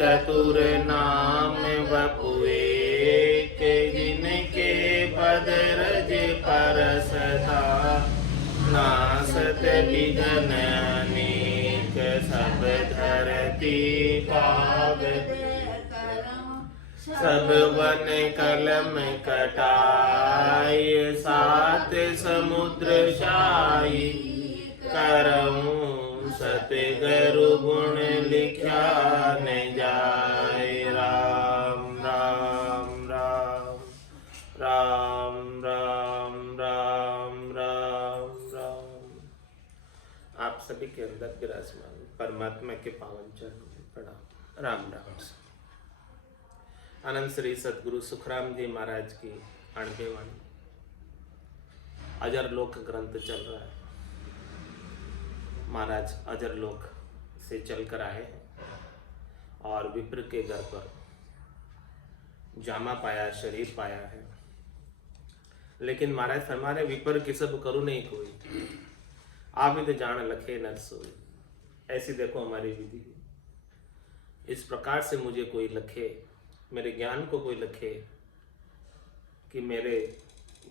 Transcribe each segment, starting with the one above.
चतुर नाम वपुए के जिनके पद रज परसता नासत विघ्न अनेक सब धरती कागद सब वन कलम कटाय सात समुद्र शाही करऊं सतगुरु गुण लिखा न जाय। राम राम राम राम राम राम राम राम। आप सभी के अंदर विराजमान परमात्मा के पावन चरणों में प्रणाम। राम राम। आनंद श्री सदगुरु सुखराम जी महाराज की 98वीं वाणी। अजर लोक ग्रंथ चल रहा है। महाराज अजर लोक से चलकर आए हैं और विप्र के घर पर जामा पाया, शरीर पाया है। लेकिन महाराज फरमा रहे विप्र की सब करू नहीं कोई, आप ही तो जान लखे न सोई। ऐसी देखो हमारी विधि, इस प्रकार से मुझे कोई लखे, मेरे ज्ञान को कोई लखे कि मेरे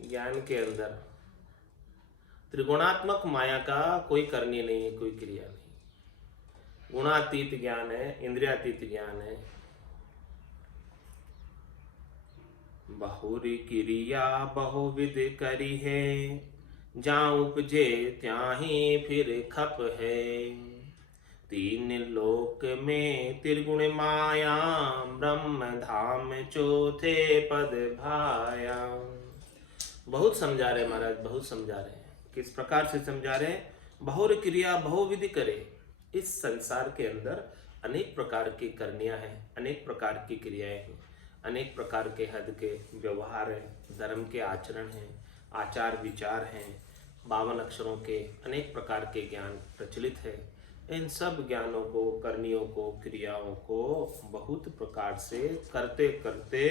ज्ञान के अंदर त्रिगुणात्मक माया का कोई करनी नहीं है, कोई क्रिया नहीं। गुणातीत ज्ञान है, इंद्रियातीत ज्ञान है। बहुरी क्रिया बहुविध करी है, जहाँ उपजे त्याही फिर खप है। तीन लोक में त्रिगुण माया, ब्रह्म धाम चौथे पद भाया। बहुत समझा रहे महाराज, बहुत समझा रहे हैं। किस प्रकार से समझा रहे हैं? बहुर क्रिया बहुविधि करे। इस संसार के अंदर अनेक प्रकार की करनियां हैं, अनेक प्रकार की क्रियाएं हैं, अनेक प्रकार के हद के व्यवहार हैं, धर्म के आचरण हैं, आचार विचार हैं, 52 अक्षरों के अनेक प्रकार के ज्ञान प्रचलित है। इन सब ज्ञानों को, करनियों को, क्रियाओं को बहुत प्रकार से करते करते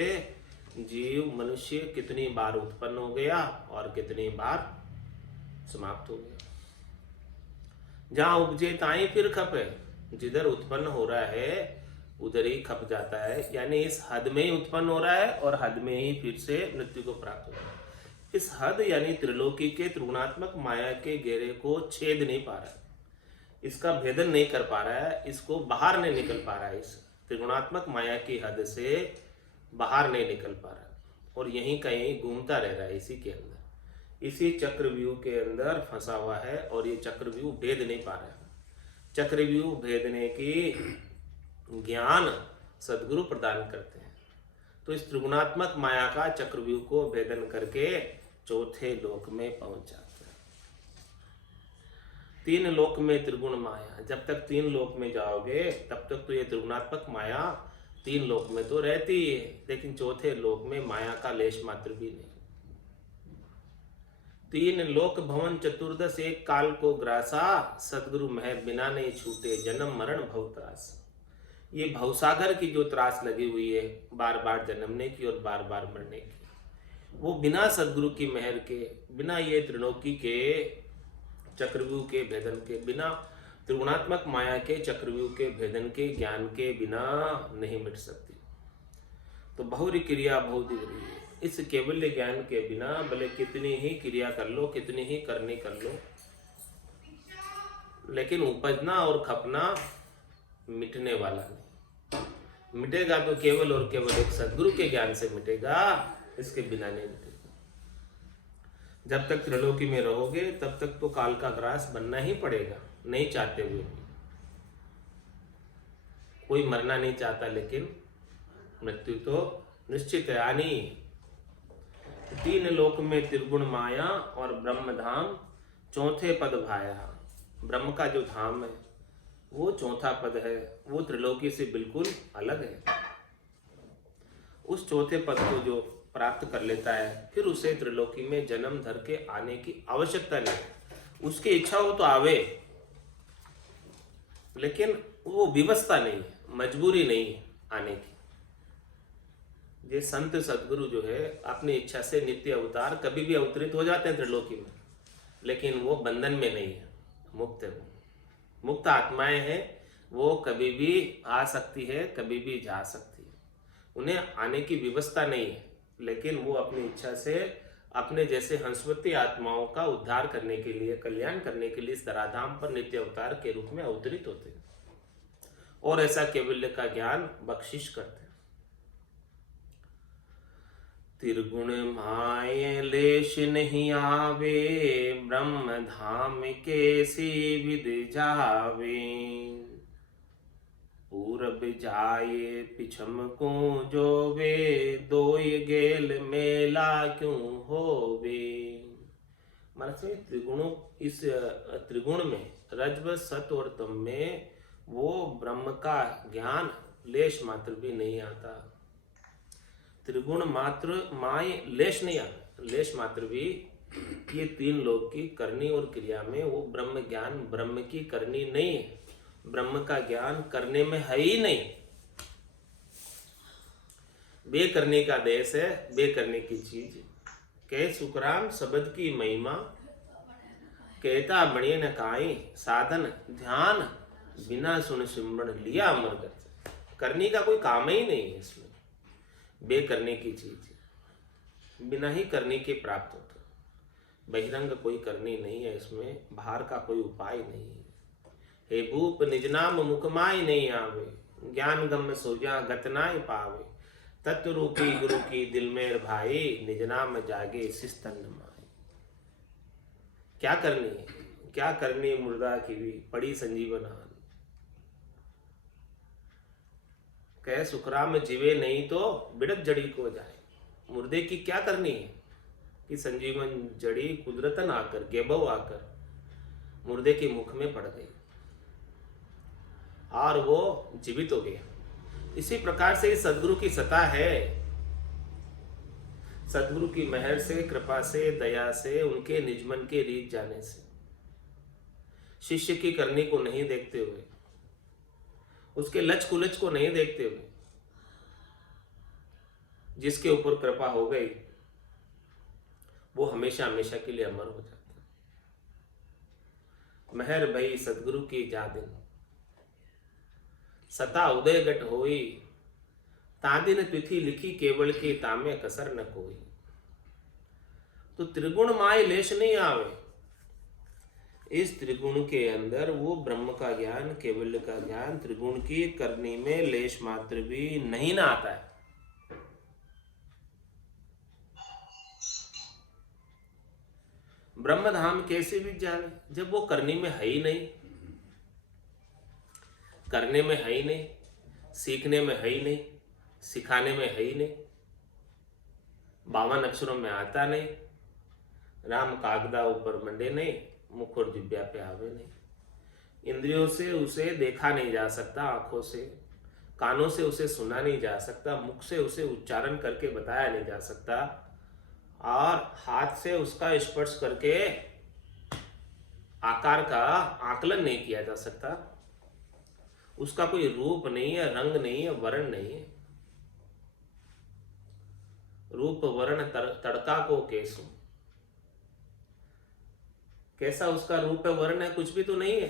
जीव मनुष्य कितनी बार उत्पन्न हो गया और कितनी बार समाप्त हो गया। जहां उपजे ताई फिर खप है। जिधर उत्पन्न हो रहा है उधर ही खप जाता है, यानी इस हद में ही उत्पन्न हो रहा है और हद में ही फिर से मृत्यु को प्राप्त हो रहा है। इस हद यानी त्रिलोकी के त्रिगुणात्मक माया के घेरे को छेद नहीं पा रहा है, इसका भेदन नहीं कर पा रहा है, इसको बाहर नहीं निकल पा रहा है। इस त्रिगुणात्मक माया की हद से बाहर नहीं निकल पा रहा है और यहीं का यहीं घूमता रह रहा है, इसी के अंदर, इसी चक्रव्यूह के अंदर फंसा हुआ है और ये चक्रव्यूह भेद नहीं पा रहा है। चक्रव्यूह भेदने की ज्ञान सदगुरु प्रदान करते हैं। तो इस त्रिगुणात्मक माया का चक्रव्यूह को भेदन करके चौथे लोक में पहुंच जाते हैं। 3 लोक में त्रिगुण माया, जब तक 3 लोक में जाओगे तब तक तो ये त्रिगुणात्मक माया 3 लोक में तो रहती है, लेकिन चौथे लोक में माया का लेश मात्र भी नहीं। 3 लोक भवन चतुर्दश एक काल को ग्रासा, सदगुरु मेहर बिना नहीं छूटे जन्म मरण भव त्रास। ये भवसागर की जो त्रास लगी हुई है, बार बार जन्मने की और बार बार मरने की, वो बिना सदगुरु की मेहर के, बिना ये त्रिलोकी के चक्रव्यूह के भेदन के, बिना त्रिगुणात्मक माया के चक्रव्यूह के भेदन के ज्ञान के बिना नहीं मिट सकती। तो बहुरी क्रिया बहुविध है। इस केवल्य ज्ञान के बिना भले कितनी ही क्रिया कर लो, कितनी ही करनी कर लो, लेकिन उपजना और खपना मिटने वाला नहीं। मिटेगा तो केवल और केवल एक सदगुरु के ज्ञान से मिटेगा, इसके बिना नहीं मिटेगा। जब तक त्रिलोकी में रहोगे तब तक तो काल का ग्रास बनना ही पड़ेगा, नहीं चाहते हुए भी। कोई मरना नहीं चाहता, लेकिन मृत्यु तो निश्चित है, आनी। 3 लोक में त्रिगुण माया और ब्रह्म धाम चौथे पद भाया। ब्रह्म का जो धाम है वो चौथा पद है, वो त्रिलोकी से बिल्कुल अलग है। उस चौथे पद को जो प्राप्त कर लेता है, फिर उसे त्रिलोकी में जन्म धर के आने की आवश्यकता नहीं। उसकी इच्छा हो तो आवे, लेकिन वो व्यवस्था नहीं है, मजबूरी नहीं है आने की। ये संत सदगुरु जो है अपनी इच्छा से नित्य अवतार कभी भी अवतरित हो जाते हैं त्रिलोकी में, लेकिन वो बंधन में नहीं है, मुक्त है। वो मुक्त आत्माएं हैं, वो कभी भी आ सकती है, कभी भी जा सकती है। उन्हें आने की व्यवस्था नहीं है, लेकिन वो अपनी इच्छा से अपने जैसे हंसवती आत्माओं का उद्धार करने के लिए, कल्याण करने के लिए इस धराधाम पर नित्य अवतार के रूप में अवतरित होते हैं और ऐसा कैवल्य का ज्ञान बख्शिश करते हैं। त्रिगुण माय लेश नहीं आवे, ब्रह्म धाम के सी विद जावे। पूरब जाए पिछम को जोवे, दोय गेल मेला क्यों होवे। मतलब त्रिगुणों, इस त्रिगुण में रजव सत और तम में वो ब्रह्म का ज्ञान लेश मात्र भी नहीं आता। त्रिगुण मात्र माय लेश नहीं आता, लेश मात्र भी ये तीन लोक की करनी और क्रिया में वो ब्रह्म ज्ञान ब्रह्म की करनी नहीं है, ब्रह्म का ज्ञान करने में है ही नहीं। बे करने का देश है, बे करने की चीज। कह सुखराम शब्द की महिमा, कहता बणिए न काई, साधन ध्यान बिना सुन सिमरन लिया अमर गति। करने का कोई काम ही नहीं है इसमें, बे करने की चीज बिना ही करने के प्राप्त होता। बहिरंग कोई करनी नहीं है इसमें, बाहर का कोई उपाय नहीं है। हे भूप निज नाम मुखमाय नहीं आवे, ज्ञान गम सोजा गतनाय पावे। तत्व रूपी गुरु की दिल में भाई, निज नाम जागे शिस्तन माए। क्या करनी है, क्या करनी है मुर्दा की भी पड़ी संजीवन हान। कह सुखराम जीवे नहीं तो बिड़क जड़ी को जाए। मुर्दे की क्या करनी है कि संजीवन जड़ी कुदरतन आकर, गेबव आकर मुर्दे के मुख में पड़ गई और वो जीवित हो गया। इसी प्रकार से सदगुरु की सत्ता है, सदगुरु की मेहर से, कृपा से, दया से, उनके निजमन के रीत जाने से, शिष्य की करनी को नहीं देखते हुए, उसके लच कुलच को नहीं देखते हुए, जिसके ऊपर कृपा हो गई वो हमेशा हमेशा के लिए अमर हो जाता है। मेहर भई सदगुरु की जादिन, सता उदय गट होई। तादिन तिथि लिखी केवल की, तामे कसर न कोई। तो त्रिगुण माय लेश नहीं आवे। इस त्रिगुण के अंदर वो ब्रह्म का ज्ञान, केवल्य का ज्ञान, त्रिगुण की करनी में लेश मात्र भी नहीं ना आता है। ब्रह्म धाम कैसे भी जावे जब वो करने में है ही नहीं, करने में है ही नहीं, सीखने में है ही नहीं, सिखाने में है ही नहीं, 52 अक्षरों में आता नहीं, राम कागदा ऊपर मंडे नहीं, मुख और जिब्या पे आवे नहीं। इंद्रियों से उसे देखा नहीं जा सकता, आंखों से, कानों से उसे सुना नहीं जा सकता, मुख से उसे उच्चारण करके बताया नहीं जा सकता, और हाथ से उसका स्पर्श करके आकार का आकलन नहीं किया जा सकता। उसका कोई रूप नहीं है, रंग नहीं है, वर्ण नहीं है। रूप वर्ण तड़का को कैसो, कैसा उसका रूप है, वर्ण है, कुछ भी तो नहीं है।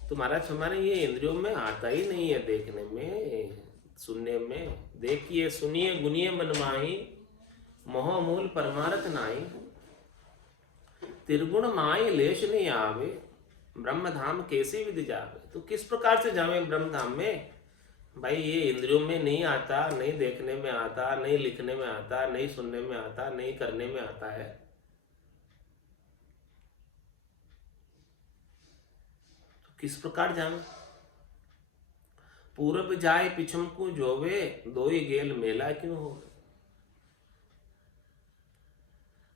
तुम्हारा हमारे ये इंद्रियों में आता ही नहीं है, देखने में, सुनने में। देखिए सुनिए गुनिए मन माही, मोह मूल परमारथ नाई। त्रिगुण माय लेश नहीं आवे, ब्रह्म धाम कैसे विद जावे। तो किस प्रकार से जावे ब्रह्म धाम में भाई? ये इंद्रियों में नहीं आता, नहीं देखने में आता, नहीं लिखने में आता, नहीं सुनने में आता, नहीं करने में आता है। तो किस प्रकार जावे? पूरब जाए पिछम को जोवे, दोई गेल मेला क्यों हो।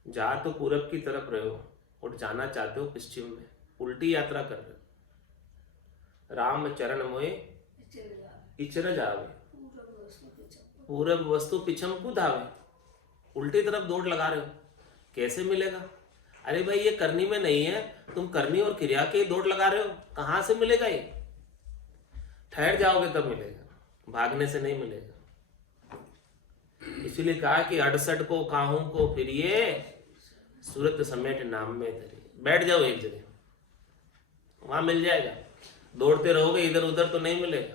जा तो पूरब की तरफ रहे हो और जाना चाहते हो पश्चिम में, उल्टी यात्रा कर रहे हो। राम चरण मोए इचर जावे, पूरब वस्तु पिछम को धावे। उल्टी तरफ दौड़ लगा रहे हो, कैसे मिलेगा? अरे भाई ये करनी में नहीं है, तुम करनी और क्रिया के दौड़ लगा रहे हो, कहां से मिलेगा ये? ठहर जाओगे तब मिलेगा, भागने से नहीं मिलेगा। इसीलिए कहा कि 68 को काहू को फिरिए, सूरत समेट नाम में धरिए। बैठ जाओ एक जगह, वहां मिल जाएगा। दौड़ते रहोगे इधर उधर तो नहीं मिलेगा,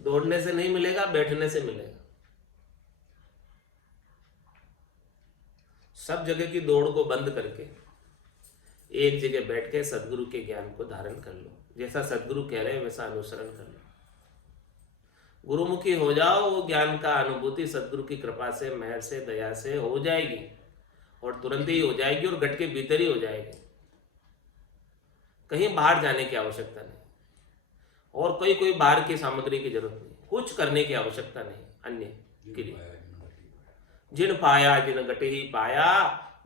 दौड़ने से नहीं मिलेगा, बैठने से मिलेगा। सब जगह की दौड़ को बंद करके एक जगह बैठ के सदगुरु के ज्ञान को धारण कर लो। जैसा सदगुरु कह रहे हैं वैसा अनुसरण कर लो, गुरुमुखी हो जाओ। वो ज्ञान का अनुभूति सदगुरु की कृपा से, मेहर से, दया से हो जाएगी, और तुरंत ही हो जाएगी और घट के भीतर ही हो जाएगी। कहीं बाहर जाने की आवश्यकता नहीं, और कोई बाहर की सामग्री की जरूरत नहीं, कुछ करने की आवश्यकता नहीं। अन्य क्रिया जिन पाया जिन गटे ही पाया,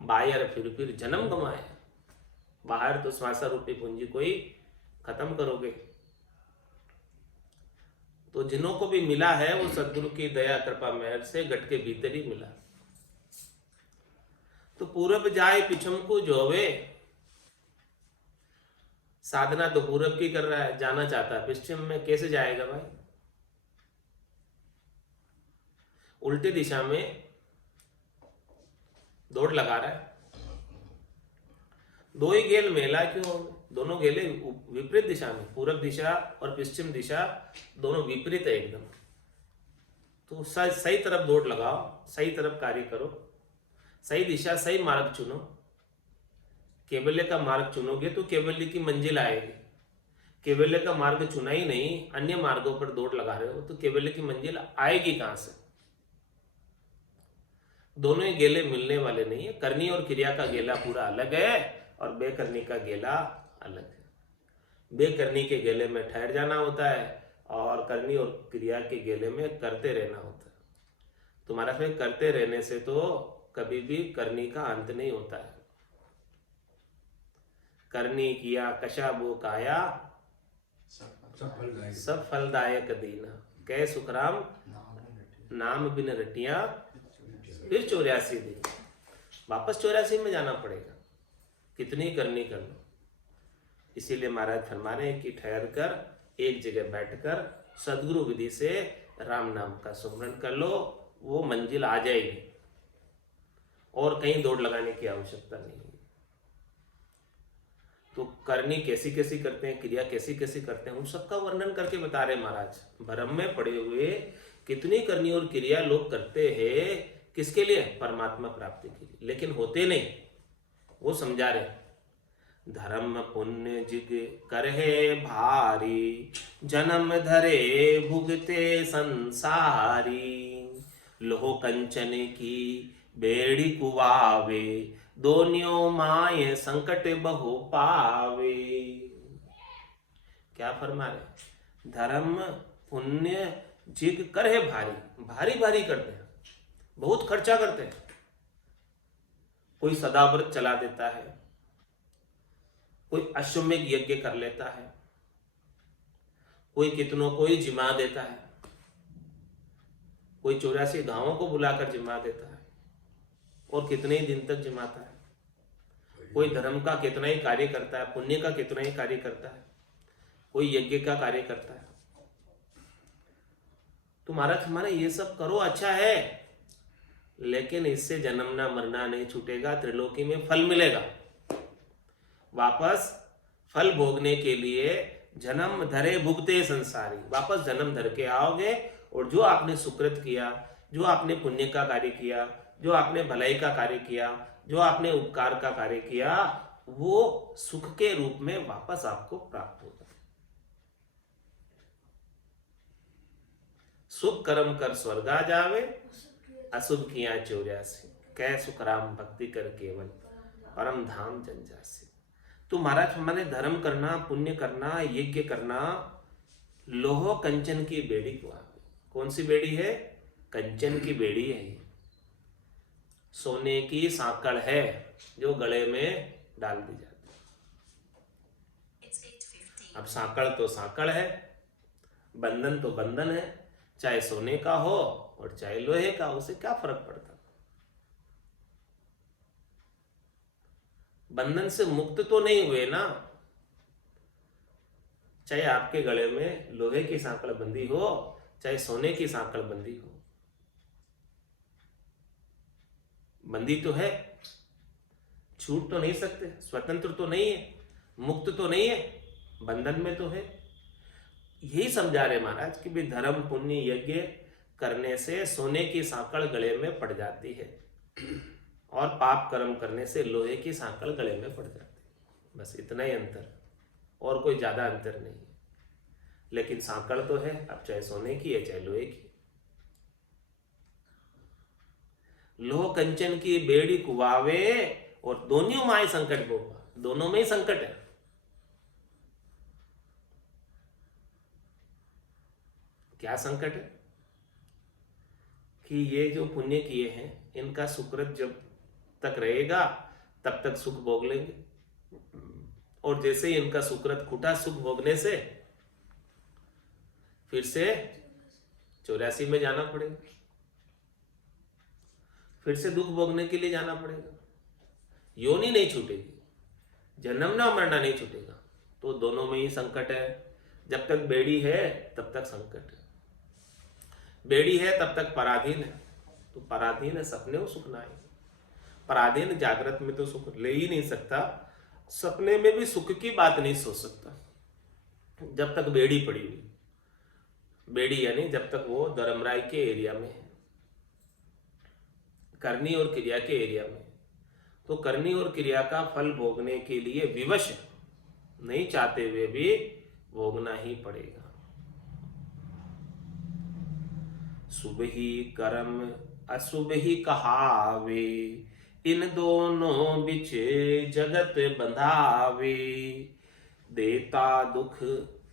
बाहर फिर जन्म गमाया। बाहर तो श्वासा रूपी पूंजी को ही खत्म करोगे। तो जिन्हों को भी मिला है वो सदगुरु की दया कृपा मेहर से घट के भीतर ही मिला। तो पूरब जाए पिछम को जोवे, साधना तो पूरब की कर रहा है, जाना चाहता है पश्चिम में, कैसे जाएगा भाई? उल्टी दिशा में दौड़ लगा रहा है। दो ही गेल मेला क्यों? दोनों गेले विपरीत दिशा में, पूरब दिशा और पश्चिम दिशा दोनों विपरीत है एकदम। तो सही तरफ दौड़ लगाओ, सही तरफ कार्य करो, सही दिशा सही मार्ग चुनो। केवल्य का मार्ग चुनोगे तो केवल्य की मंजिल आएगी। केवल्य का मार्ग चुना ही नहीं, अन्य मार्गों पर दौड़ लगा रहे हो तो केवल्य की मंजिल आएगी कहां से? दोनों ही गेले मिलने वाले नहीं है। करनी और क्रिया का गेला पूरा अलग है और बेकरनी का गेला अलग है। बेकरनी के गेले में ठहर जाना होता है और करनी और क्रिया के गेले में करते रहना होता है। तुम्हारा फिर करते रहने से तो कभी भी करनी का अंत नहीं होता है। करनी किया कशाबो काया, सब फलदायक दीना, कह सुखराम नाम बिन रटिया, फिर 84 दिन। वापस 84 में जाना पड़ेगा, कितनी करनी कर लो। इसीलिए महाराज फरमा रहे हैं कि ठहर कर एक जगह बैठकर सदगुरु विधि से राम नाम का सुमरण कर लो, वो मंजिल आ जाएगी और कहीं दौड़ लगाने की आवश्यकता नहीं है। तो करनी कैसी कैसी करते हैं, क्रिया कैसी कैसी करते हैं, उन सबका वर्णन करके बता रहे महाराज। भ्रम में पड़े हुए कितनी करनी और क्रिया लोग करते हैं, किसके लिए? परमात्मा प्राप्ति के लिए, लेकिन होते नहीं। वो समझा रहे, धर्म पुण्य जिग करहे भारी, जन्म धरे भुगते संसारी, लोह कंचन की बेड़ी कुवावे, दोनियों माये संकट बहु पावे। क्या फरमा रहे? धर्म पुण्य जिग करहे भारी, भारी भारी करते हैं, बहुत खर्चा करते हैं। कोई सदाव्रत चला देता है, कोई अश्वमेध यज्ञ कर लेता है, कोई कितनों को ही जिमा देता है, कोई 84 गांवों को बुलाकर जिमा देता है और कितने ही दिन तक जिमाता है। कोई धर्म का कितना ही कार्य करता है, पुण्य का कितना ही कार्य करता है, कोई यज्ञ का कार्य करता है। तुम्हारा तुम्हारा ये सब करो, अच्छा है, लेकिन इससे जन्मना मरना नहीं छूटेगा, त्रिलोकी में फल मिलेगा। वापस फल भोगने के लिए जन्म धरे भुगते संसारी, वापस जन्म धर के आओगे और जो आपने सुकृत किया, जो आपने पुण्य का कार्य किया, जो आपने भलाई का कार्य किया, जो आपने उपकार का कार्य किया, वो सुख के रूप में वापस आपको प्राप्त होगा। सुख कर्म कर स्वर्गा जावे, अशुभ किया 84, कह सुखराम भक्ति कर केवल, परम धाम जन जासे। तो महाराज हमारे धर्म करना, पुण्य करना, यज्ञ करना, लोह कंचन की बेड़ी को आवे। कौन सी बेड़ी है? कंचन की बेड़ी है ये, सोने की सांकड़ है जो गले में डाल दी जाती है। अब सांकड़ तो सांकड़ है, बंधन तो बंधन है, चाहे सोने का हो और चाहे लोहे का, उसे क्या फर्क पड़ता? बंधन से मुक्त तो नहीं हुए ना। चाहे आपके गले में लोहे की सांकड़ बंधी हो, चाहे सोने की सांकड़ बंधी हो, बंधी तो है, छूट तो नहीं सकते, स्वतंत्र तो नहीं है, मुक्त तो नहीं है। बंधन में तो है। यही समझा रहे महाराज कि भी धर्म पुण्य यज्ञ करने से सोने की सांकड़ गले में पड़ जाती है और पाप कर्म करने से लोहे की सांकड़ गले में पड़ जाती है। बस इतना ही अंतर, और कोई ज्यादा अंतर नहीं है। लेकिन सांकड़ तो है, अब चाहे सोने की है चाहे लोहे की। लोह कंचन की बेड़ी कुवावे और दोनों माए संकट भोगा, दोनों में ही संकट है। क्या संकट है कि ये जो पुण्य किए हैं इनका सुकृत जब तक रहेगा तब तक सुख भोग लेंगे, और जैसे ही इनका सुकृत खुटा सुख भोगने से फिर से 84 में जाना पड़ेगा, फिर से दुख भोगने के लिए जाना पड़ेगा। योनि नहीं छूटेगी, जन्मना मरना नहीं छूटेगा। तो दोनों में ही संकट है। जब तक बेड़ी है तब तक संकट है, बेड़ी है तब तक पराधीन है। तो पराधीन है सपने में सुख ना आएगा। पराधीन जागृत में तो सुख ले ही नहीं सकता, सपने में भी सुख की बात नहीं सोच सकता जब तक बेड़ी पड़ी हुई। बेड़ी यानी जब तक वो धर्मराय के एरिया में है, करनी और क्रिया के एरिया में। तो करनी और क्रिया का फल भोगने के लिए विवश नहीं चाहते हुए भी भोगना ही पड़ेगा। शुभ ही कर्म अशुभ ही कहावे, इन दोनों बिच जगत बंधावे। देता दुख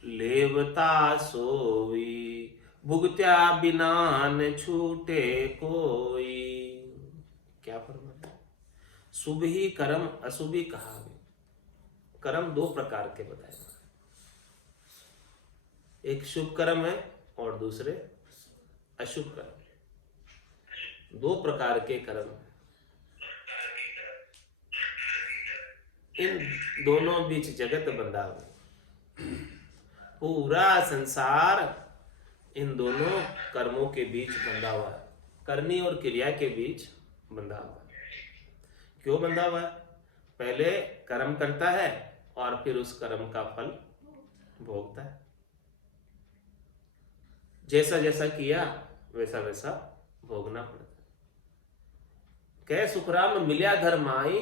लेवता सोई, भुगत्या बिना न छूटे कोई। क्या फरमाया? शुभ ही कर्म अशुभ ही कहावे। कर्म दो प्रकार के बताए, एक शुभ कर्म है और दूसरे अशुभ कर्म। दो प्रकार के कर्म, इन दोनों बीच जगत बंधा हुआ। पूरा संसार इन दोनों कर्मों के बीच बंधा हुआ है, करनी और क्रिया के बीच बंधा हुआ है। क्यों बंधा हुआ है? पहले कर्म करता है और फिर उस कर्म का फल भोगता है। जैसा जैसा किया वैसा वैसा भोगना पड़ता है। कह सुखराम मिल्या धर्माई,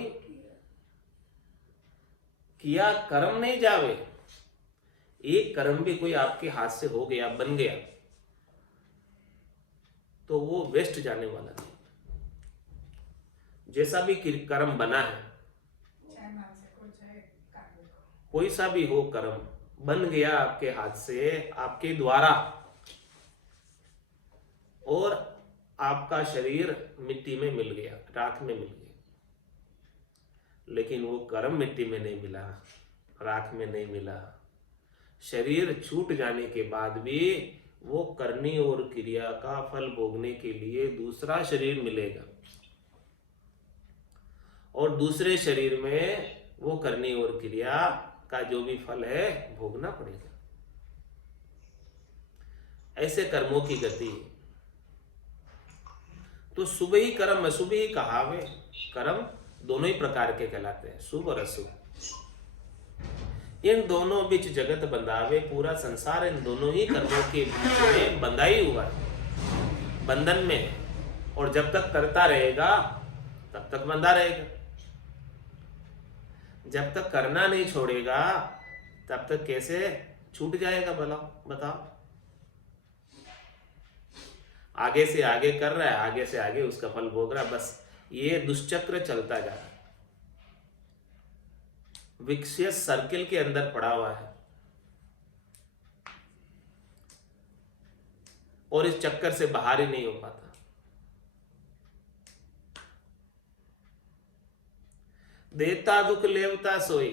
किया कर्म नहीं जावे। एक कर्म भी कोई आपके हाथ से हो गया, बन गया, तो वो वेस्ट जाने वाला नहीं। जैसा भी कर्म बना है, कोई सा भी हो कर्म बन गया आपके हाथ से, आपके द्वारा, और आपका शरीर मिट्टी में मिल गया, राख में मिल गया, लेकिन वो कर्म मिट्टी में नहीं मिला, राख में नहीं मिला। शरीर छूट जाने के बाद भी वो करनी और क्रिया का फल भोगने के लिए दूसरा शरीर मिलेगा, और दूसरे शरीर में वो करनी और क्रिया का जो भी फल है भोगना पड़ेगा। ऐसे कर्मों की गति। तो शुभ ही कर्म अशुभ ही कहावे। कर्म दोनों ही प्रकार के कहलाते हैं, शुभ और अशुभ। इन दोनों बीच जगत बंधावे। पूरा संसार इन दोनों ही कर्मों के बीच में बंधा ही हुआ है, बंधन में है। और जब तक करता रहेगा तब तक बंधा रहेगा। जब तक करना नहीं छोड़ेगा तब तक कैसे छूट जाएगा? भला बताओ। आगे से आगे कर रहा है, आगे से आगे उसका फल भोग रहा है, बस ये दुष्चक्र चलता जा रहा है, विकसित सर्किल के अंदर पड़ा हुआ है, और इस चक्कर से बाहर ही नहीं हो पाता। देता दुख लेवता सोई।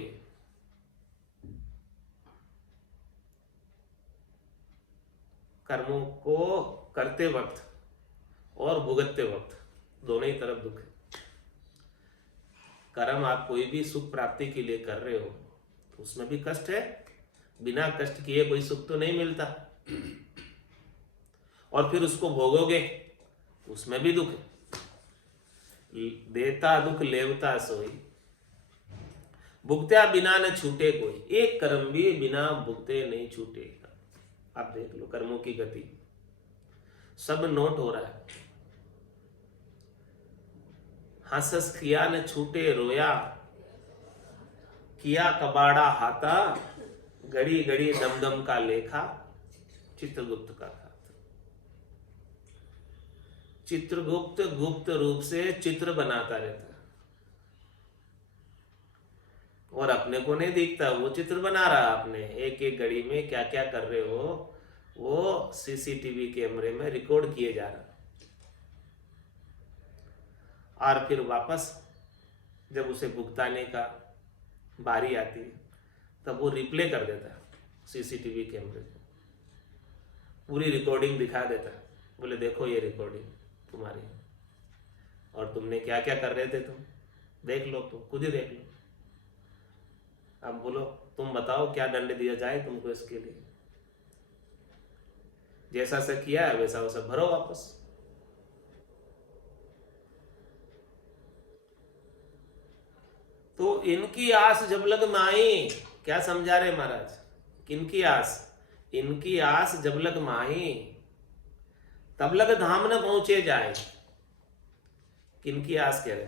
कर्मों को करते वक्त और भुगतते वक्त दोनों ही तरफ दुख है। कर्म आप कोई भी सुख प्राप्ति के लिए कर रहे हो तो उसमें भी कष्ट है, बिना कष्ट किए कोई सुख तो नहीं मिलता, और फिर उसको भोगोगे उसमें भी दुख है। देता दुख लेवता सोई, भुगत्या बिना न छूटे कोई, एक कर्म भी बिना भुगते नहीं छूटेगा। आप देख लो कर्मों की गति, सब नोट हो रहा है। हंस हंस किया न छूटे रोया, किया कबाड़ा हाथा, घड़ी घड़ी दम दम का लेखा, चित्रगुप्त का खाता। चित्रगुप्त गुप्त रूप से चित्र बनाता रहता है और अपने को नहीं दिखता, वो चित्र बना रहा आपने। एक एक घड़ी में क्या क्या कर रहे हो वो सीसीटीवी कैमरे में रिकॉर्ड किए जा रहा। और फिर वापस जब उसे भुगताने का बारी आती है तब वो रिप्ले कर देता है सीसीटीवी कैमरे को, पूरी रिकॉर्डिंग दिखा देता है। बोले देखो ये रिकॉर्डिंग तुम्हारी, और तुमने क्या क्या कर रहे थे, तुम देख लो, तुम खुद ही देख लो। अब बोलो तुम बताओ क्या दंड दिया जाए तुमको इसके लिए। जैसा सा किया है वैसा वैसा भरो वापस। तो इनकी आस जब लग माई, क्या समझा रहे महाराज, किनकी आस, इनकी आस जब लग माई तब लग धाम न पहुंचे जाए। किनकी आस कह रहे,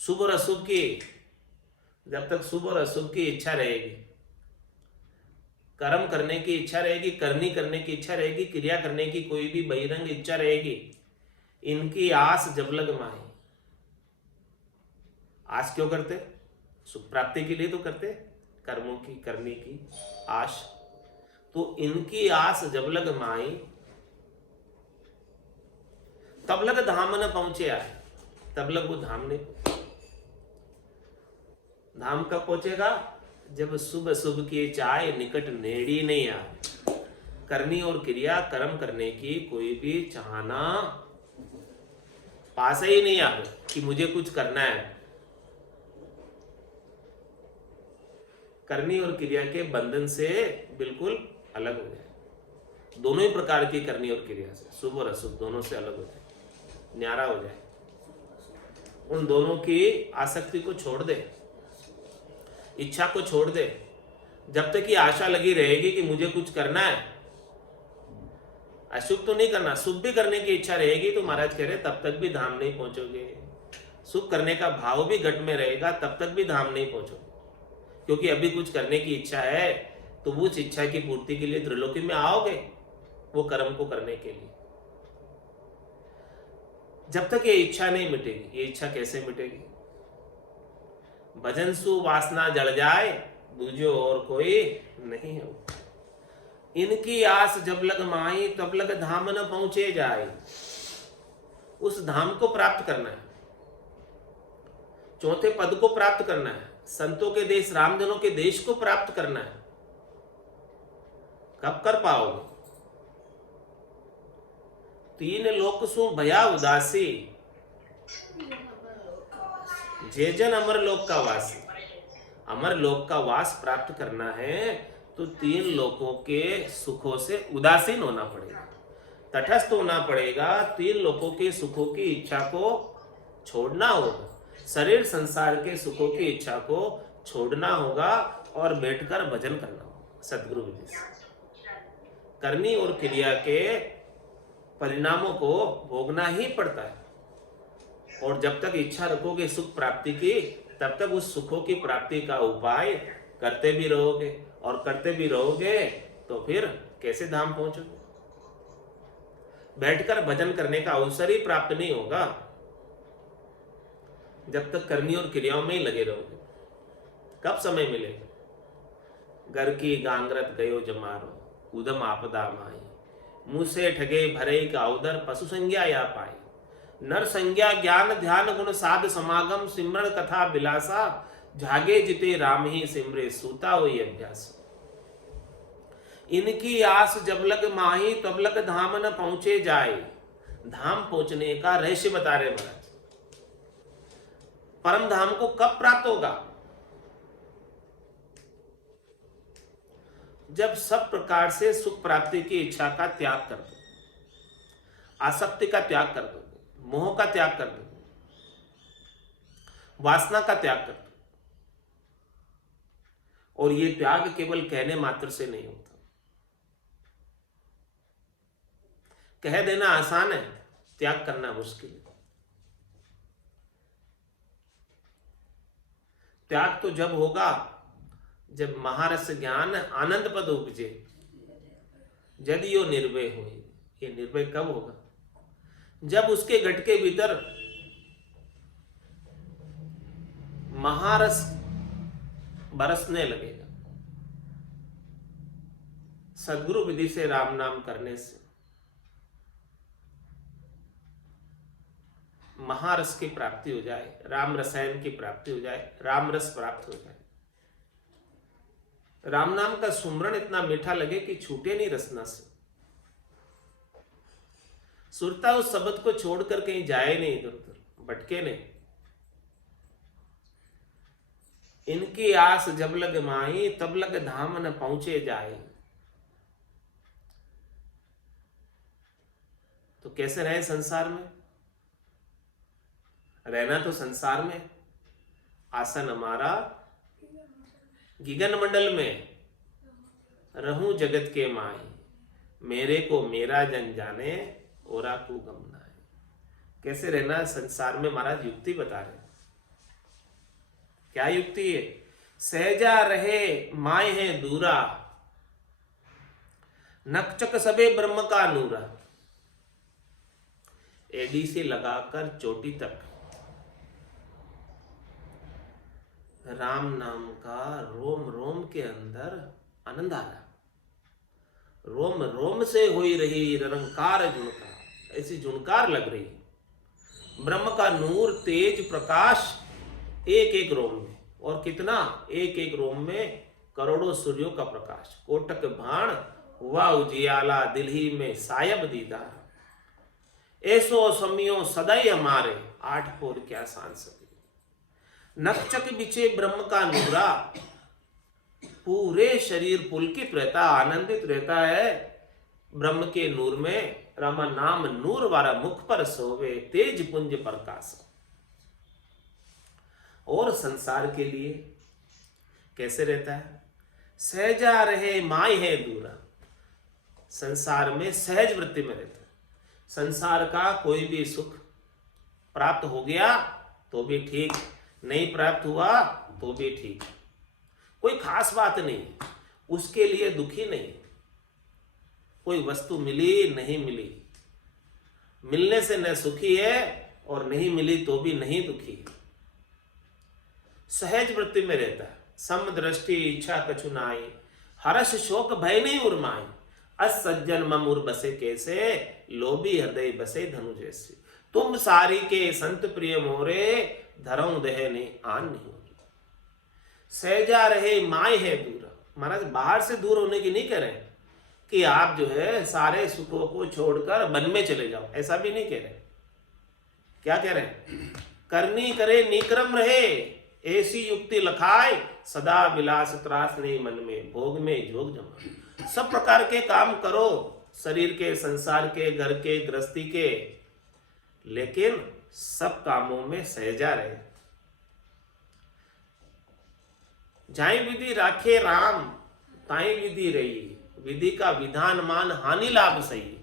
शुभ और अशुभ की, जब तक शुभ और अशुभ की इच्छा रहेगी, कर्म करने की इच्छा रहेगी, करनी करने की इच्छा रहेगी, क्रिया करने की कोई भी बहिरंग इच्छा रहेगी, इनकी आस जब लग माई। आस क्यों करते, सुख प्राप्ति के लिए तो करते, कर्मों की करने की आश। तो इनकी आस जब लग माई तब लग धाम न पहुंचे आए, तब लग वो धाम नहीं। धाम कब पहुंचेगा, जब शुभ शुभ की चाय निकट नेड़ी नहीं आए। करनी और क्रिया कर्म करने की कोई भी चाहना पास ही नहीं आवे कि मुझे कुछ करना है। करनी और क्रिया के बंधन से बिल्कुल अलग हो जाए, दोनों ही प्रकार की करनी और क्रिया से, शुभ और अशुभ दोनों से अलग हो जाए, न्यारा हो जाए। उन दोनों की आसक्ति को छोड़ दे, इच्छा को छोड़ दे। जब तक ये आशा लगी रहेगी कि मुझे कुछ करना है, अशुभ तो नहीं करना, शुभ भी करने की इच्छा रहेगी, तो महाराज कह रहे तब तक भी धाम नहीं पहुंचोगे। शुभ करने का भाव भी घट में रहेगा तब तक भी धाम नहीं पहुंचोगे, क्योंकि अभी कुछ करने की इच्छा है तो वो उस इच्छा की पूर्ति के लिए त्रिलोकी में आओगे, वो कर्म को करने के लिए। जब तक ये इच्छा नहीं मिटेगी, ये इच्छा कैसे मिटेगी, भजन सु वासना जल जाए दूजो और कोई नहीं है। इनकी आस जब लग माई तब लग धाम न पहुंचे जाए। उस धाम को प्राप्त करना है, चौथे पद को प्राप्त करना है, संतों के देश रामजनों के देश को प्राप्त करना है। कब कर पाओगे, तीन लोक सु भया उदासी, जे जन अमर लोक का वासी। अमर लोक का वास प्राप्त करना है तो तीन लोकों के सुखों से उदासीन होना पड़ेगा, तटस्थ होना पड़ेगा। तीन लोकों के सुखों की इच्छा को छोड़ना होगा, शरीर संसार के सुखों की इच्छा को छोड़ना होगा और बैठकर भजन करना होगा सदगुरु विधि से। करनी और क्रिया के परिणामों को भोगना ही पड़ता है, और जब तक इच्छा रखोगे सुख प्राप्ति की, तब तक उस सुखों की प्राप्ति का उपाय करते भी रहोगे, और करते भी रहोगे तो फिर कैसे धाम पहुंचोगे। बैठकर भजन करने का अवसर ही प्राप्त नहीं होगा जब तक करनी और क्रियाओं में ही लगे रहोगे। कब समय मिलेगा, घर की गांगरत गयो जमारो, उदम आपदा माई, मुंह से ठगे भरे का उदर, पशु संज्ञा या पाई। नर संज्ञा ज्ञान ध्यान गुण साध समागम, सिमरण कथा बिलासा, जागे जिते राम ही सिमरे, सूता हुई अभ्यास। इनकी आस जब लग माही तब लग धाम न पहुंचे जाए। धाम पहुंचने का रहस्य बता रहे महाराज। परम धाम को कब प्राप्त होगा, जब सब प्रकार से सुख प्राप्ति की इच्छा का त्याग कर दो, आसक्ति का त्याग कर दो, मोह का त्याग कर दो, वासना का त्याग कर दो। और ये त्याग केवल कहने मात्र से नहीं होता। कह देना आसान है, त्याग करना मुश्किल है। त्याग तो जब होगा जब महारस ज्ञान आनंद पद उपजे, यदि यो निर्भय हो। ये निर्भय कब होगा? जब उसके घट के भीतर महारस बरसने लगेगा। सदगुरु विधि से राम नाम करने से महारस की प्राप्ति हो जाए, राम रसायन की प्राप्ति हो जाए, राम रस प्राप्त हो जाए। राम नाम का सुमरण इतना मीठा लगे कि छूटे नहीं रसना से। सुरता उस शब्द को छोड़कर कहीं जाए नहीं, इधर उधर भटके नहीं। इनकी आस जब लग माई तब लग धाम न पहुंचे जाए। तो कैसे रहे संसार में? रहना तो संसार में, आसन हमारा गिगन मंडल में, रहूं जगत के माई, मेरे को मेरा जन जाने ओरा को गम ना है। कैसे रहना संसार में महाराज युक्ति बता रहे। क्या युक्ति है? सहजा रहे माय है दूरा, नकचक सबे ब्रह्म का नूरा। एडी से लगाकर चोटी तक राम नाम का रोम रोम के अंदर आनंद आ रहा। रोम रोम से होई रही निरंकार झुनकार, ऐसी झुनकार लग रही। ब्रह्म का नूर तेज प्रकाश एक एक रोम में, और कितना? एक एक रोम में करोड़ों सूर्यों का प्रकाश। कोटक भाण हुआ उजियाला, दिल ही में सायब दीदार। ऐसो समियो सदैव हमारे, आठ पोर क्या सांस। नक्षक बिछे ब्रह्म का नूरा, पूरे शरीर पुलकित रहता, आनंदित रहता है ब्रह्म के नूर में। रामा नाम नूर वाला मुख पर सोवे, तेज पुंज प्रकाश। और संसार के लिए कैसे रहता है? सहजा रहे माय है दूरा। संसार में सहज वृत्ति में रहता है। संसार का कोई भी सुख प्राप्त हो गया तो भी ठीक, नहीं प्राप्त हुआ तो भी ठीक, कोई खास बात नहीं, उसके लिए दुखी नहीं। कोई वस्तु मिली नहीं मिली, मिलने से न सुखी है और नहीं मिली तो भी नहीं दुखी है। सहज वृत्ति में रहता है। सम दृष्टि इच्छा कछु नाई, हर्ष शोक भय नहीं उर्माई। अस सज्जन ममुर बसे कैसे, लोभी हृदय बसे धनु जैसे। तुम सारी के संत प्रिय मोरे, धरऊं देह ने आन नहीं। सहजा रहे माय है दूर। महाराज बाहर से दूर होने की नहीं कह रहे कि आप जो है सारे सुखों को छोड़कर वन में चले जाओ, ऐसा भी नहीं कह रहे। क्या कह रहे हैं? करनी करे निक्रम रहे, ऐसी युक्ति लखाए, सदा विलास त्रास नहीं मन में, भोग में जोग जमा। सब प्रकार के काम करो, शरीर के, संसार के, घर के, गृहस्थी के, लेकिन सब कामों में सहजा रहे। जाई विधि राखे राम, ताई विधि रही। विधि का विधान मान हानि लाभ सही।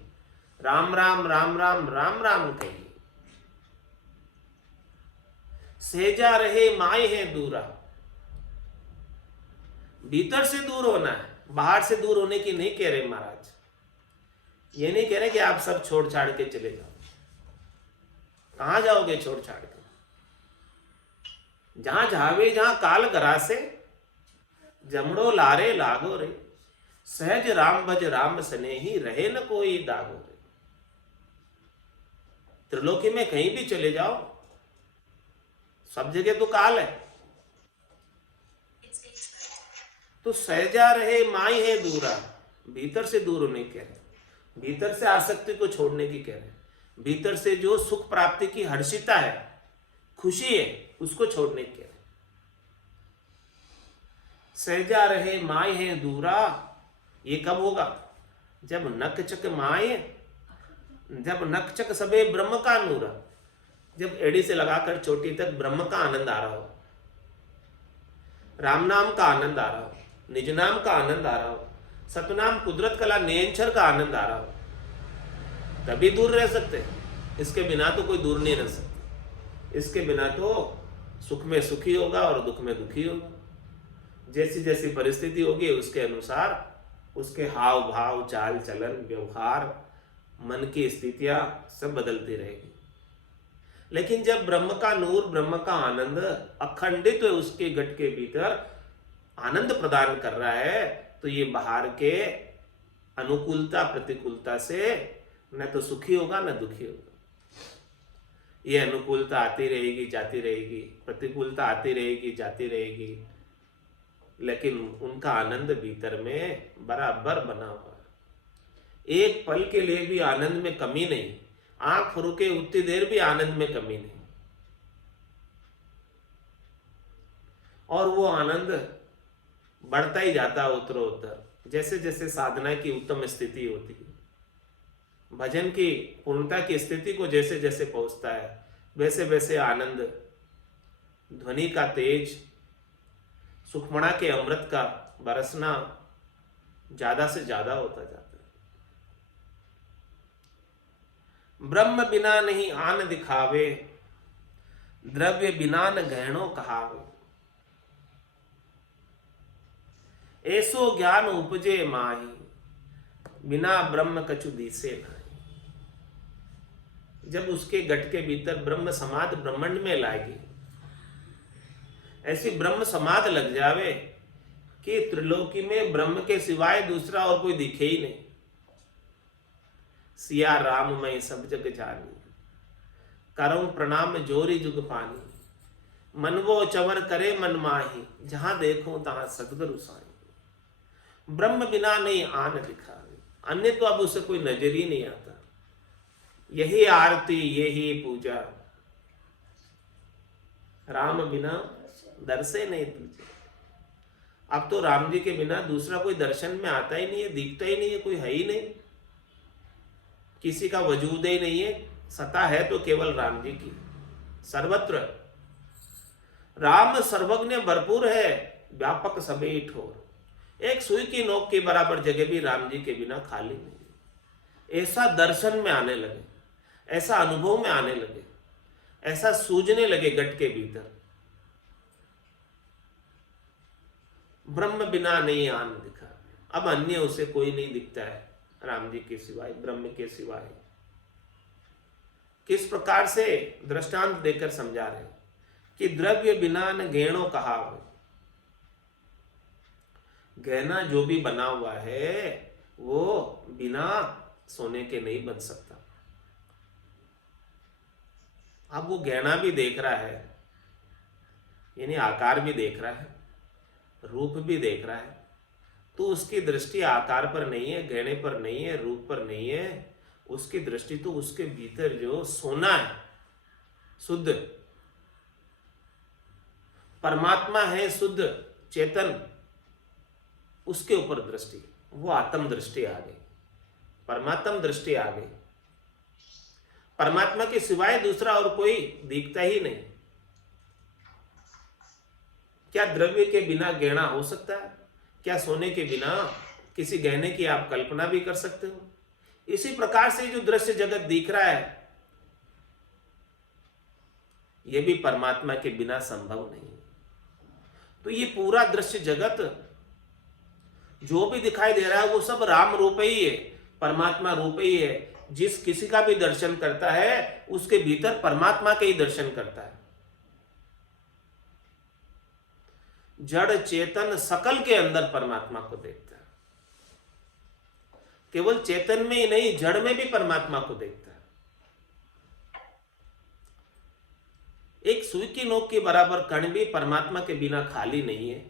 राम राम राम राम राम राम कही। सहजा रहे माय है दूरा। भीतर से दूर होना है, बाहर से दूर होने की नहीं कह रहे महाराज। ये नहीं कह रहे कि आप सब छोड़ छाड़ के चले जाओ। कहां जाओगे छोड़ छाड़ के? जहां जावे जहां काल गरासे, जमड़ो लारे लागो रे। सहज राम भज राम स्नेही, रहे न कोई दागो रे। त्रिलोकी में कहीं भी चले जाओ, सब जगह तो काल है। तो सहजा रहे माई है दूरा, भीतर से दूर होने कह रहे, भीतर से आसक्ति को छोड़ने की कह रहे, भीतर से जो सुख प्राप्ति की हर्षिता है, खुशी है, उसको छोड़ने की कह रहे। सहजा रहे माय है दूरा, ये कब होगा? जब नकचक माय, जब नकचक सबे ब्रह्म का नूरा। जब एड़ी से लगाकर चोटी तक ब्रह्म का आनंद आ रहा हो, राम नाम का आनंद आ रहा हो, निज नाम का आनंद आ रहा हो, सतनाम कुदरत कला नियंचर का आनंद आ रहा हो, तभी दूर रह सकते हैं। इसके बिना तो कोई दूर नहीं रह सकता। इसके बिना तो सुख में सुखी होगा और दुख में दुखी होगा। जैसी जैसी परिस्थिति होगी उसके अनुसार उसके हाव भाव, चाल चलन, व्यवहार, मन की स्थितियां सब बदलती रहेगी। लेकिन जब ब्रह्म का नूर, ब्रह्म का आनंद अखंडित उसके घट के भीतर आनंद प्रदान कर रहा है, तो ये बाहर के अनुकूलता प्रतिकूलता से न तो सुखी होगा न दुखी होगा। ये अनुकूलता आती रहेगी, जाती रहेगी, प्रतिकूलता आती रहेगी, जाती रहेगी, लेकिन उनका आनंद भीतर में बराबर बना हुआ है। एक पल के लिए भी आनंद में कमी नहीं, आंख रुके उतनी देर भी आनंद में कमी नहीं। और वो आनंद बढ़ता ही जाता उत्तरोत्तर, जैसे जैसे साधना की उत्तम स्थिति होती है, भजन की पूर्णता की स्थिति को जैसे जैसे पहुंचता है, वैसे वैसे आनंद, ध्वनि का तेज, सुखमणा के अमृत का बरसना ज्यादा से ज्यादा होता जाता है। ब्रह्म बिना नहीं आन दिखावे, द्रव्य बिना न गहनो कहावे। ऐसो ज्ञान उपजे माही, बिना ब्रह्म कछु दिसे नाही। जब उसके घट के भीतर ब्रह्म समाध ब्रह्मांड में लाएगी, ऐसी ब्रह्म समाध लग जावे कि त्रिलोकी में ब्रह्म के सिवाय दूसरा और कोई दिखे ही नहीं। सिया राम मैं सब जग जानी, करऊं प्रणाम जोरी जुग पानी। मन वो चवर करे मन माही, जहां देखूं तहां सतगुरु साईं। ब्रह्म बिना नहीं आन दिखावे, अन्य तो अब उसे कोई नजर ही नहीं आता। यही आरती, यही पूजा, राम बिना दर्शे नहीं तुझे। अब तो राम जी के बिना दूसरा कोई दर्शन में आता ही नहीं है, दिखता ही नहीं है, कोई है ही नहीं, किसी का वजूद ही नहीं है। सत्ता है तो केवल राम जी की, सर्वत्र राम सर्वज्ञ भरपूर है, व्यापक सभी ठोर। एक सुई की नोक के बराबर जगह भी राम जी के बिना खाली नहीं। ऐसा दर्शन में आने लगे, ऐसा अनुभव में आने लगे, ऐसा सूझने लगे घट के भीतर, ब्रह्म बिना नहीं आन दिखा। अब अन्य उसे कोई नहीं दिखता है राम जी के सिवाय, ब्रह्म के सिवाय। किस प्रकार से दृष्टांत देकर समझा रहे कि द्रव्य बिना न गहनो कहावे। गहना जो भी बना हुआ है वो बिना सोने के नहीं बन सकता। अब वो गहना भी देख रहा है, यानी आकार भी देख रहा है, रूप भी देख रहा है, तो उसकी दृष्टि आकार पर नहीं है, गहने पर नहीं है, रूप पर नहीं है। उसकी दृष्टि तो उसके भीतर जो सोना है, शुद्ध परमात्मा है, शुद्ध चेतन, उसके ऊपर दृष्टि, वो आत्म दृष्टि आ गई, परमात्म दृष्टि आ गई। परमात्मा के सिवाय दूसरा और कोई दिखता ही नहीं। क्या द्रव्य के बिना गहना हो सकता है? क्या सोने के बिना किसी गहने की आप कल्पना भी कर सकते हो? इसी प्रकार से जो दृश्य जगत दिख रहा है, यह भी परमात्मा के बिना संभव नहीं। तो ये पूरा दृश्य जगत जो भी दिखाई दे रहा है वो सब राम रूप ही है, परमात्मा रूप ही है। जिस किसी का भी दर्शन करता है उसके भीतर परमात्मा के ही दर्शन करता है। जड़ चेतन सकल के अंदर परमात्मा को देखता है। केवल चेतन में ही नहीं, जड़ में भी परमात्मा को देखता है। एक सुई की नोक के बराबर कण भी परमात्मा के बिना खाली नहीं है।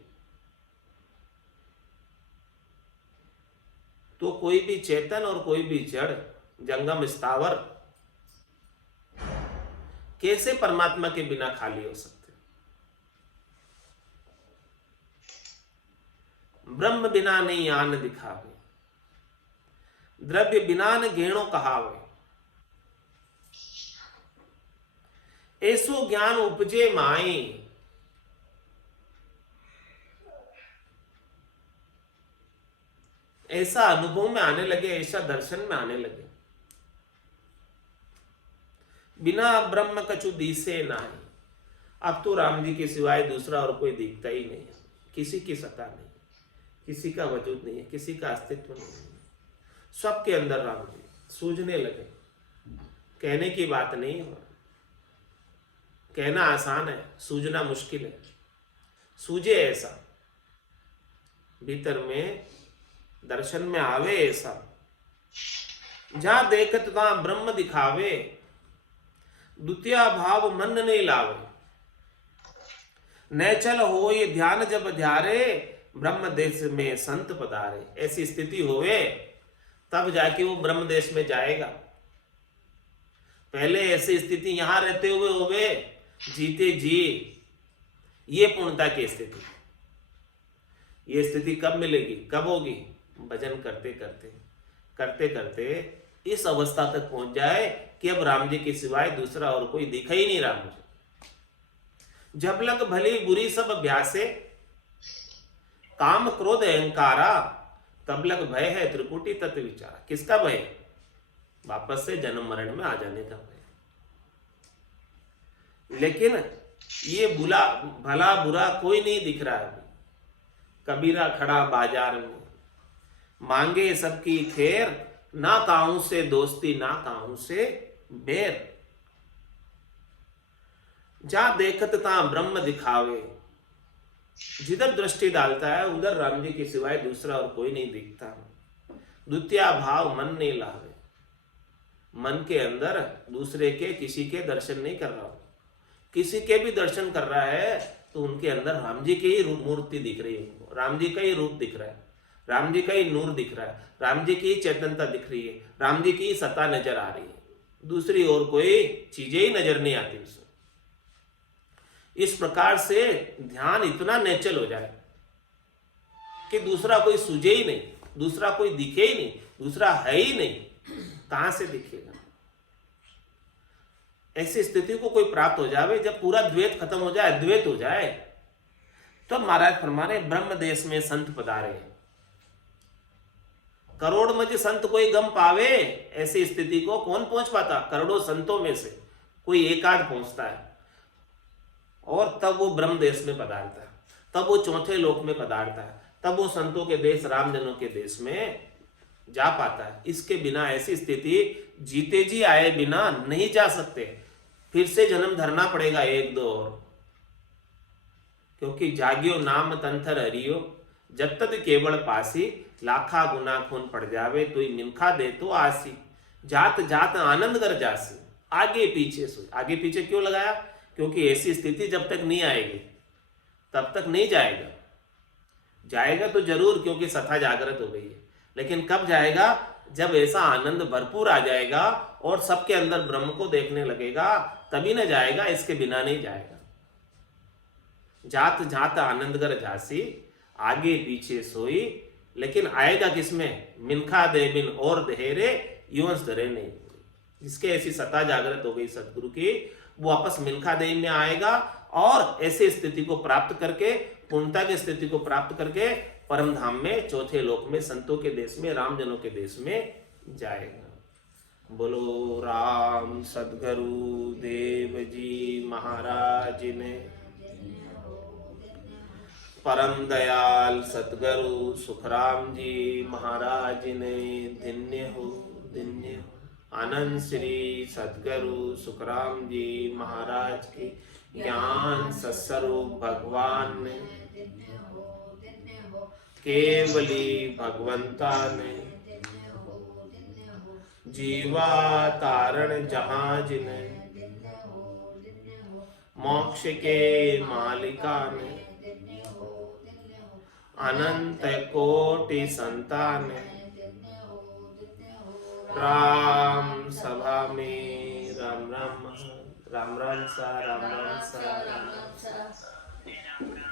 तो कोई भी चेतन और कोई भी जड़, जंगम स्थावर कैसे परमात्मा के बिना खाली हो सकते? ब्रह्म बिना नहीं आन दिखावे, द्रव्य बिना न गहनो कहावे। ऐसो ज्ञान उपजे माई। ऐसा अनुभव में आने लगे, ऐसा दर्शन में आने लगे। बिना ब्रह्म कछु दिसे नाही। अब तो राम जी के सिवाय दूसरा और कोई दिखता ही नहीं, किसी की सत्ता नहीं, किसी का वजूद नहीं है, किसी का अस्तित्व नहीं है। सबके अंदर राम जी सूझने लगे। कहने की बात नहीं है, कहना आसान है, सूझना मुश्किल है। सूझे ऐसा, भीतर में दर्शन में आवे ऐसा। जहां देखत तहां ब्रह्म दिखावे, द्वितीय भाव मन नहीं लावे। नैचल हो ये ध्यान जब ध्यारे, ब्रह्म देश में संत पधारे। ऐसी स्थिति होवे तब जाके वो ब्रह्म देश में जाएगा। पहले ऐसी स्थिति यहां रहते हुए होवे, जीते जी ये पूर्णता की स्थिति। ये स्थिति कब मिलेगी, कब होगी? भजन करते करते करते करते इस अवस्था तक पहुंच जाए कि अब राम जी के सिवाय दूसरा और कोई दिखा ही नहीं राम जी। जब लग भली बुरी सब अभ्यासे, काम क्रोध अहंकारा, तब लग भय है त्रिपुटी तत्व विचार। किसका भय? वापस से जन्म मरण में आ जाने का भय। लेकिन ये भला बुरा कोई नहीं दिख रहा है। कबीरा खड़ा बाजार में, मांगे सबकी खैर, ना काहू से दोस्ती ना काहू से बैर। जहां देखत तहां ब्रह्म दिखावे। जिधर दृष्टि डालता है उधर राम जी के सिवाय दूसरा और कोई नहीं दिखता। द्वितीय भाव मन नहीं लावे। मन के अंदर दूसरे के, किसी के दर्शन नहीं कर रहा। किसी के भी दर्शन कर रहा है तो उनके अंदर राम जी की ही मूर्ति दिख रही है, उनको राम जी का ही रूप दिख रहा है, राम जी का ही नूर दिख रहा है, राम जी की ही चेतनता दिख रही है, राम जी की ही सत्ता नजर आ रही है। दूसरी और कोई चीजें ही नजर नहीं आती उसमें। इस प्रकार से ध्यान इतना नेचुरल हो जाए कि दूसरा कोई सूझे ही नहीं, दूसरा कोई दिखे ही नहीं, दूसरा है ही नहीं। कहां से दिखेगा? ऐसी स्थिति को कोई प्राप्त हो जावे जब पूरा द्वैत खत्म हो जाए, अद्वैत हो जाए, तो महाराज फरमाने ब्रह्म देश में संत पधारे। करोड़ में जो संत कोई गम पावे, ऐसी स्थिति को कौन पहुंच पाता? करोड़ों संतों में से कोई एक आध पहुंचता है। और तब वो ब्रह्म देश में पधारता है, तब वो चौथे लोक में पधारता है, तब वो संतों के देश, रामजनों के देश में जा पाता है। इसके बिना ऐसी स्थिति जीते जी आए बिना नहीं जा सकते। फिर से जन्म धरना पड़ेगा एक दो और, क्योंकि जागियो नाम तंथर हरियो, जब तक केवल पासी, लाखा गुना खून पड़ जावे तो ही निमखा दे तो आसी, जात जात आनंद कर जासी। आगे पीछे सो, आगे पीछे क्यों लगाया? क्योंकि ऐसी स्थिति जब तक नहीं आएगी तब तक नहीं जाएगा। जाएगा तो जरूर, क्योंकि सत्ता जागृत हो गई है, लेकिन कब जाएगा? जब ऐसा आनंद भरपूर आ जाएगा और सबके अंदर ब्रह्म को देखने लगेगा, तभी न जाएगा, इसके बिना नहीं जाएगा। जात जात आनंद कर जासी, आगे पीछे सोई, लेकिन आएगा किसमें? मिनखा दे बिन और धेरे, युवंश धरे नहीं। जिसके ऐसी सत्ता जागृत हो गई सदगुरु की, वो वापस मिनखा दे में आएगा और ऐसी स्थिति को प्राप्त करके, पूर्णता की स्थिति को प्राप्त करके परम धाम में, चौथे लोक में, संतों के देश में, रामजनों के देश में जाएगा। बोलो राम सदगुरु देव जी महाराज ने, परम दयाल सतगुरु सुखराम जी महाराज ने, धन्य हो धन्य हो। आनंद श्री सतगुरु सुखराम जी महाराज की ज्ञान सत्स्वरूप भगवान ने, केवली भगवंता ने, जीवा तारण जहाज ने, मोक्ष के मालिका ने, अनंत कोटि संतान, राम सभा में राम राम, राम राम सा, राम राम सा, राम राम सा।